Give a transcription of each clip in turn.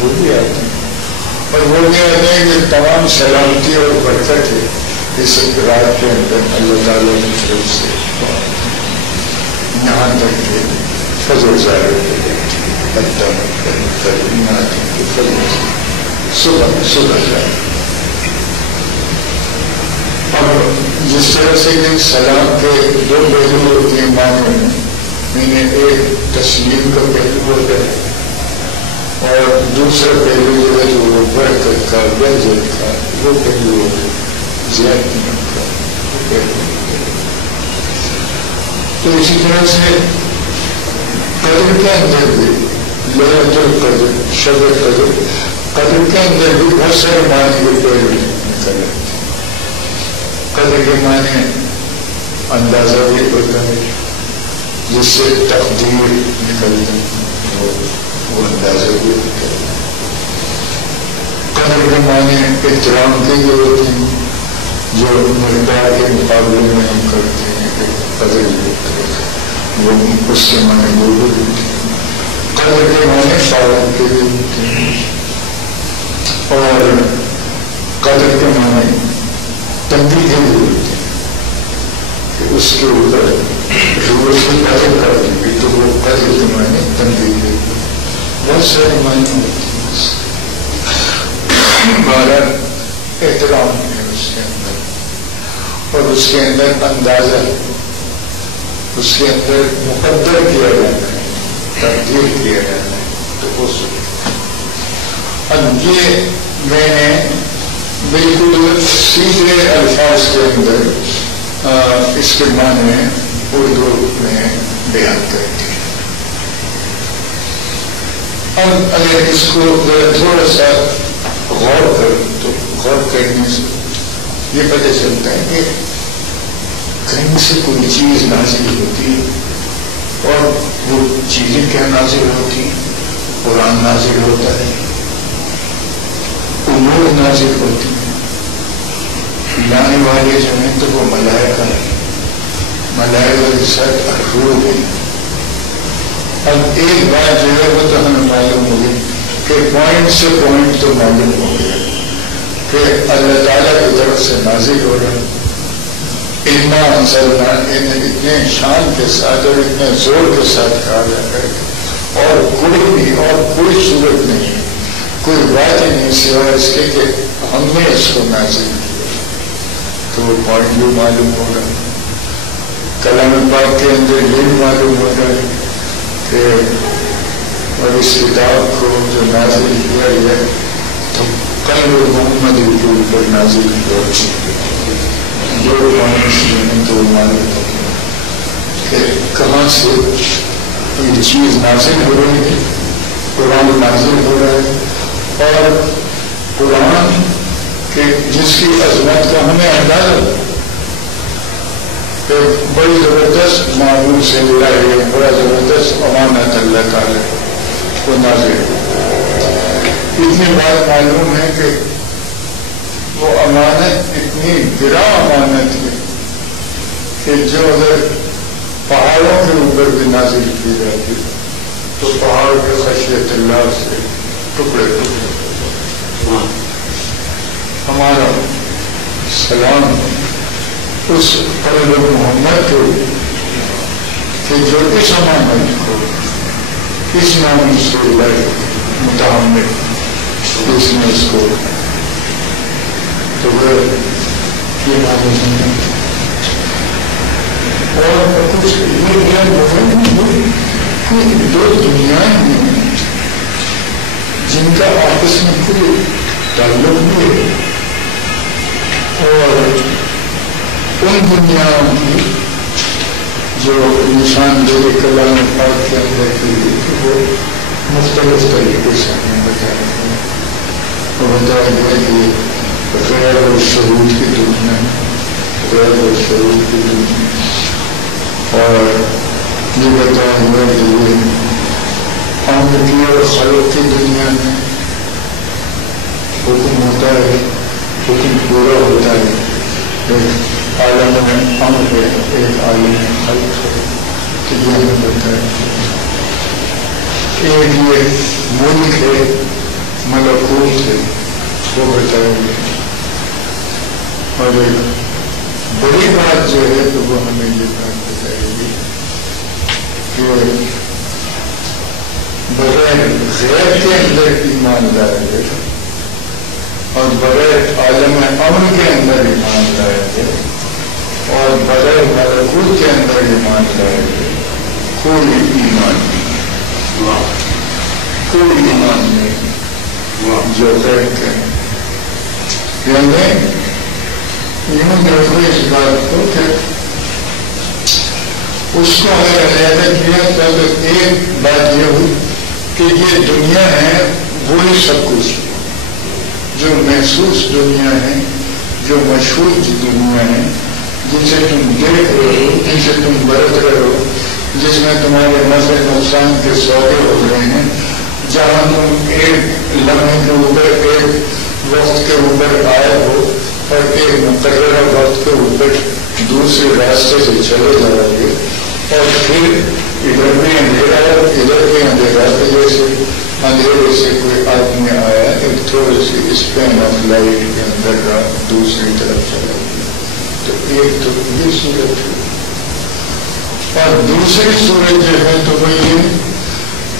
وہ بھی آتے ہیں، اور وہ بھی آتے ہیں کہ تمام سلامتی اور برکت ہے اس رات کے اندر اللہ تعالیٰ کی طرف سے یہاں تک کہ فضل ظاہر ہو جاتی ہے، یہاں تک کہ فضل صبح ظاہر۔ اب جس طرح سے کہ سلام کے دو پہلو ہوتے ہیں معنی میں ایک تسلیم کا پہلو ہوتا ہے اور دوسرا پہلو جو ہے جو وہ برکت کا برکت کا وہ پہلو ہوتا ہے، زیادتی کا وہ پہلو ہوتا ہے۔ تو اسی طرح سے قدر کے اندر بھی لیلۃ القدر شب قدر کے اندر بھی بہت سارے معنی کے پہلو نکل آتے ہیں۔ قدر کے معنی اندازہ بھی ہوتا ہے، جس سے تقدیر نکلتا ہے وہ اندازہ بھی ہوتا ہے۔ قدر کے معنی احترام کے لیے ہوتے ہیں، جو مقدار کے مقابلے میں ہم کرتے ہیں کہ قدر ہوتا ہے، وہ اس کے معنی وہ بھی ہوتے ہیں۔ قدر کے معنی فارغ کے لیے ہوتے ہیں، اور قدر کے معنی تنبیہ کے لیے ہوتے ہیں کہ اس کے اوپر روز سے قدر کر دیں گے تو وہ قدر کے معنی تنبیہ کے لیے بہت سارے معنی ہوتے ہیں۔ ہمارا احترام ہے اس کے اندر، اور اس کے اندر اندازہ، اس کے اندر مقدر کیا جانا ہے، تقدیر کیا جانا ہے، تو اس اب یہ میں نے بالکل سیدھے الفاظ کے اندر اس کے معنی اردو میں بیان کر دیا۔ اب اگر اس کو تھوڑا سا غور کریں تو غور کرنے سے یہ پتہ چلتا ہے کہ کہیں سے کوئی چیز نازل ہوتی ہے، اور وہ چیزیں کیا نازل ہوتی ہیں؟ قرآن نازل ہوتا ہے، امور نازل ہوتی ہیں، لانے والے جو ہیں تو وہ ملائکہ ہیں، ملائکہ کے ساتھ الروح ہے۔ اب ایک بات جو ہے وہ تو ہمیں معلوم ہوگی کہ پوائنٹ سے پوائنٹ تو معلوم ہو گیا کہ اللہ تعالیٰ کی طرف سے نازل ہو رہا ہے، اتنا انزلنا اتنے شان کے ساتھ اور اتنے زور کے ساتھ کہا جاتا ہے، اور کوئی صورت نہیں ہے، کوئی بات ہی نہیں سوائے اس کے کہ ہم نے اس کو نازل کیا، تو وہ پوائنٹ بھی معلوم ہو رہا ہے۔ کلام پاک کے اندر یہ بھی معلوم ہو رہا ہے کہ اور اس کتاب کو جو نازل کیا گیا تو قلب محمد کے اوپر نازل کیا، جو پوائنٹس تو معلوم ہو کہ کہاں سے یہ چیز نازل ہو رہی ہے، قرآن نازل ہو رہا ہے، اور قرآن کے جس کی عظمت کا ہمیں اندازہ کہ بڑی زبردست معمول سے ملا ہے، بڑا زبردست امانت اللہ تعالیٰ کو نازل ہے۔ اتنی بات معلوم ہے کہ وہ امانت اتنی گرا امانت ہے کہ جو اگر پہاڑوں کے اوپر بھی نازل کی جاتی تو پہاڑ کے خشیت اللہ سے ٹکڑے ٹکڑے۔ ہمارا سلام اس قلب محمد کو کہ جو اس امانت کو اس نام سے متحمل اس نے اس کو تو وہ یہ معلوم ہے۔ اور کچھ دو دنیا ہیں جن کا آپس میں کوئی تعلق نہیں ہے، اور ان دنیاؤں کی جو نشاندہی کلام پاک کے اندر کی وہ مختلف طریقے سے ہمیں بتایا گیا، وہ بتایا گیا کہ غیر و شہود کی دنیا، غیر و شہود کی دنیا، اور یہ بتایا گیا کہ یہ امر کی اور خلق کی دنیا میں حکم ہوتا ہے، حکم پورا ہوتا ہے، ایک عالم میں امر ہے، ایک عالم میں خلق ہے، تو یہ ہمیں بتایا۔ ایک یہ ملک ہے ملکوت ہے وہ بتائیں گے. اور ایک بڑی بات جو ہے تو وہ ہمیں یہ بات بتائے گی کہ بغیر غیب کے اندر ایمان لائے گے اور بغیر عالم امر کے اندر ایمان لائے گے اور بغیر ملکوت کے اندر ایمان لائے گے کوئی ایمان نہیں. کوئی ایمان نہیں جو غیب کے یعنی یوں دیکھو اس بات کو کہ اس کو اگر علیحدہ کیا تو ایک بات یہ ہوئی کہ یہ دنیا ہے وہی سب کچھ جو محسوس دنیا ہے جو مشہور دنیا ہے جسے تم دیکھ رہے ہو جسے تم برت رہے ہو جس میں تمہارے نفع نقصان کے سودے ہو رہے ہیں جہاں تم ایک لمحے کے اوپر ایک وقت کے اوپر آئے ہو اور ایک مقررہ وقت کے اوپر دوسرے راستے سے چلے جاؤ گے اور پھر ادھر بھی اندھیرا ادھر بھی اندھیرا جیسے اندھیرے سے کوئی آدمی آیا ایک تھوڑی سی اسپین آف لائٹ کے اندر کا دوسری طرف چلا گیا. تو ایک تو یہ صورت ہے اور دوسری صورت جو ہے تو وہ یہ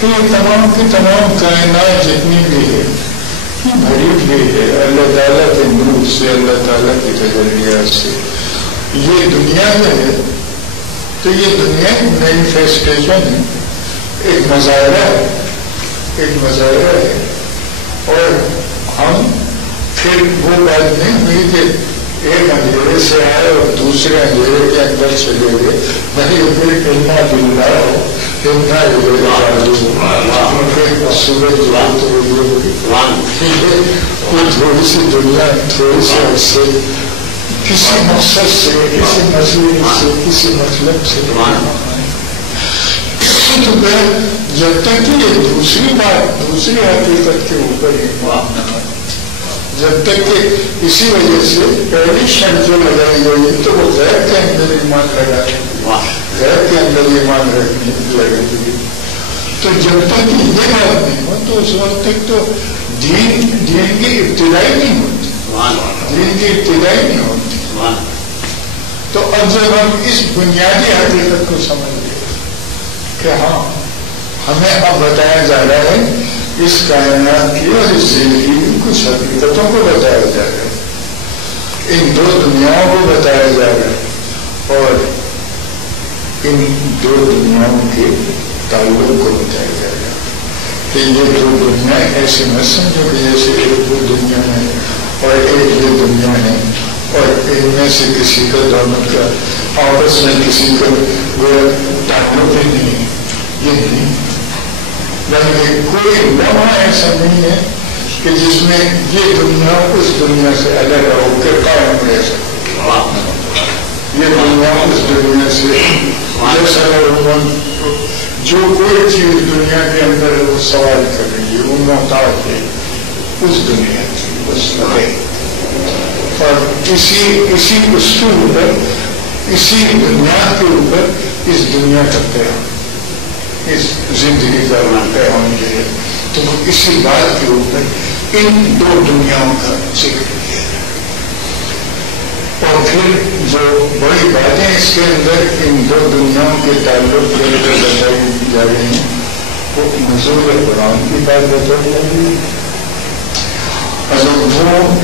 کہ تمام کی تمام کائنات جتنی بھی ہے یہ بھری ہوئی ہے اللہ تعالیٰ کے نور سے اللہ تعالیٰ کی تجلیات سے. یہ دنیا میں ہے تو یہ دنیا کی مینیفیسٹیشن ہے ایک مظاہرہ ہے ایک مظاہرہ ہے اور ہم پھر وہ بات نہیں ہوئی کہ ایک اندھیرے سے آئے اور دوسرے اندھیرے کے اندر چلے گئے بھائی پھر اتنا دلہ ہو اتنا سورج کوئی تھوڑی سی دنیا تھوڑی سی عرصے کسی مقصد سے کسی مسئلے سے کسی مطلب سے تو جب تک کہ یہ دوسری بات دوسری حقیقت کے اوپر ایمان نہ آئے جب تک کہ اسی وجہ سے پہلی شرط جو لگائی گئی تو وہ غیر کے اندر ایمان لگائے غیر کے اندر ایمان لگائے گی. تو جب تک کہ یہ بات نہیں ہو تو اس وقت تک تو دین کی ابتدائی نہیں ہوتی دین کی ابتدائی نہیں ہوتی. تو اب جب ہم اس بنیادی حقیقت کو سمجھ گئے کہ ہاں ہمیں اب بتایا جا رہا ہے اس کائنات کی اور اس زندگی کی کچھ حقیقتوں کو بتایا جا رہا ہے ان دو دنیاؤں کو بتایا جا رہا ہے اور ان دو دنیاؤں کے تعلق کو بتایا جا رہا ہے کہ یہ دو دنیا ایسے مت سمجھو کہ جیسے ایک وہ دنیا ہے اور ایک یہ دنیا ہے اور ان میں سے کسی کا دونوں کا آپس میں کسی کا تعلق ہی نہیں یہ نہیں بلکہ کوئی لمحہ ایسا نہیں ہے کہ جس میں یہ دنیا اس دنیا سے الگ ہو کے قائم رہ سکے. یہ دنیا اس دنیا سے جیسا جو کوئی چیز دنیا کے اندر وہ سوال کر رہی ہے وہ محتاج ہے اس دنیا کی اس اور اسی اصول پر اسی دنیا کے اوپر اس دنیا کا پیغام اس زندگی کا پیغام جو ہے تو وہ اسی بات کے اوپر ان دو دنیاؤں کا ذکر کیا ہے. اور پھر جو بڑی باتیں اس کے اندر ان دو دنیاؤں کے تعلق کے اندر بتائی جا رہی ہیں وہ نزول قرآن کی بات بتائی جا رہی ہے. اگر وہ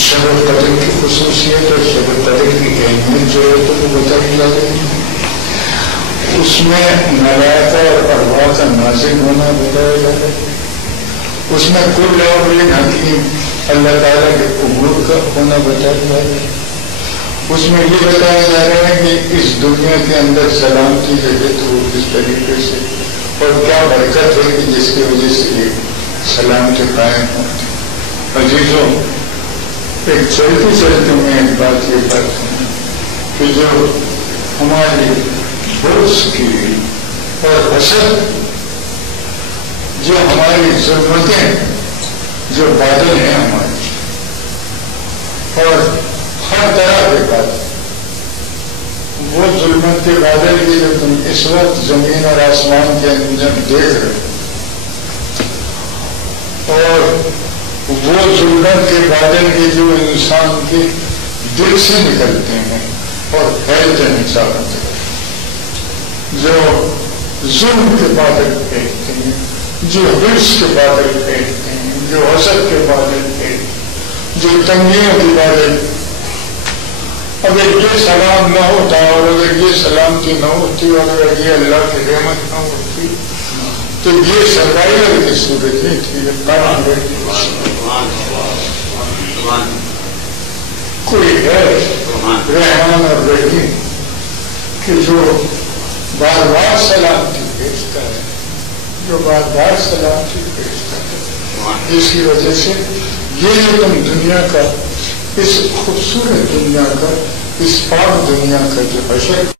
شب قدر کی خصوصیت اور شب قدر کی اہمیت جو ہے تو وہ بتائی جا رہی ہے. اس میں ملائکہ اور ارواح کا نازل ہونا بتایا جا رہا ہے. اس میں کل امر حکیم اللہ تعالیٰ کے امور کا ہونا بتایا جا رہا ہے. اس میں یہ بتایا جا رہا ہے کہ اس دنیا کے اندر سلامتی جو ہے تو کس طریقے سے اور کیا برکت ہے کہ جس کی وجہ سے یہ سلامتی قائم ہوتی. عزیزوں ایک چلتے چلتے میں ایک بات یہ کرتا ہوں کہ جو ہماری بغض کی اور حسد جو ہماری ضرورتیں جو بادل ہیں ہمارے اور ہر طرح کے بادل وہ ظلمت کے بادل کی جو تم اس وقت زمین اور آسمان کے اندر دیکھ رہے اور وہ ظلمت کے بادل کے جو انسان کے دل سے نکلتے ہیں اور پھیلتے ہیں چاروں طرف، جو ظلم کے بادل پھینکتے ہیں، جو حرص کے بادل پھینکتے ہیں، جو حسد کے بادل پھینکتے ہیں، جو تنگیوں کے بادل. اگر یہ سلام نہ ہوتا اور اگر یہ سلامتی نہ ہوتی اور اگر یہ اللہ کی رحمت نہ ہوتی تو یہ سرائر کی صورت نہیں تھی. کوئی ہے رحمان اور رحیم کہ جو بار بار سلامتی بھیجتا ہے، جو بار بار سلامتی بھیجتا ہے، جس کی وجہ سے یہ جو تم دنیا کا، اس خوبصورت دنیا کا، اس پاک دنیا کا جو حشر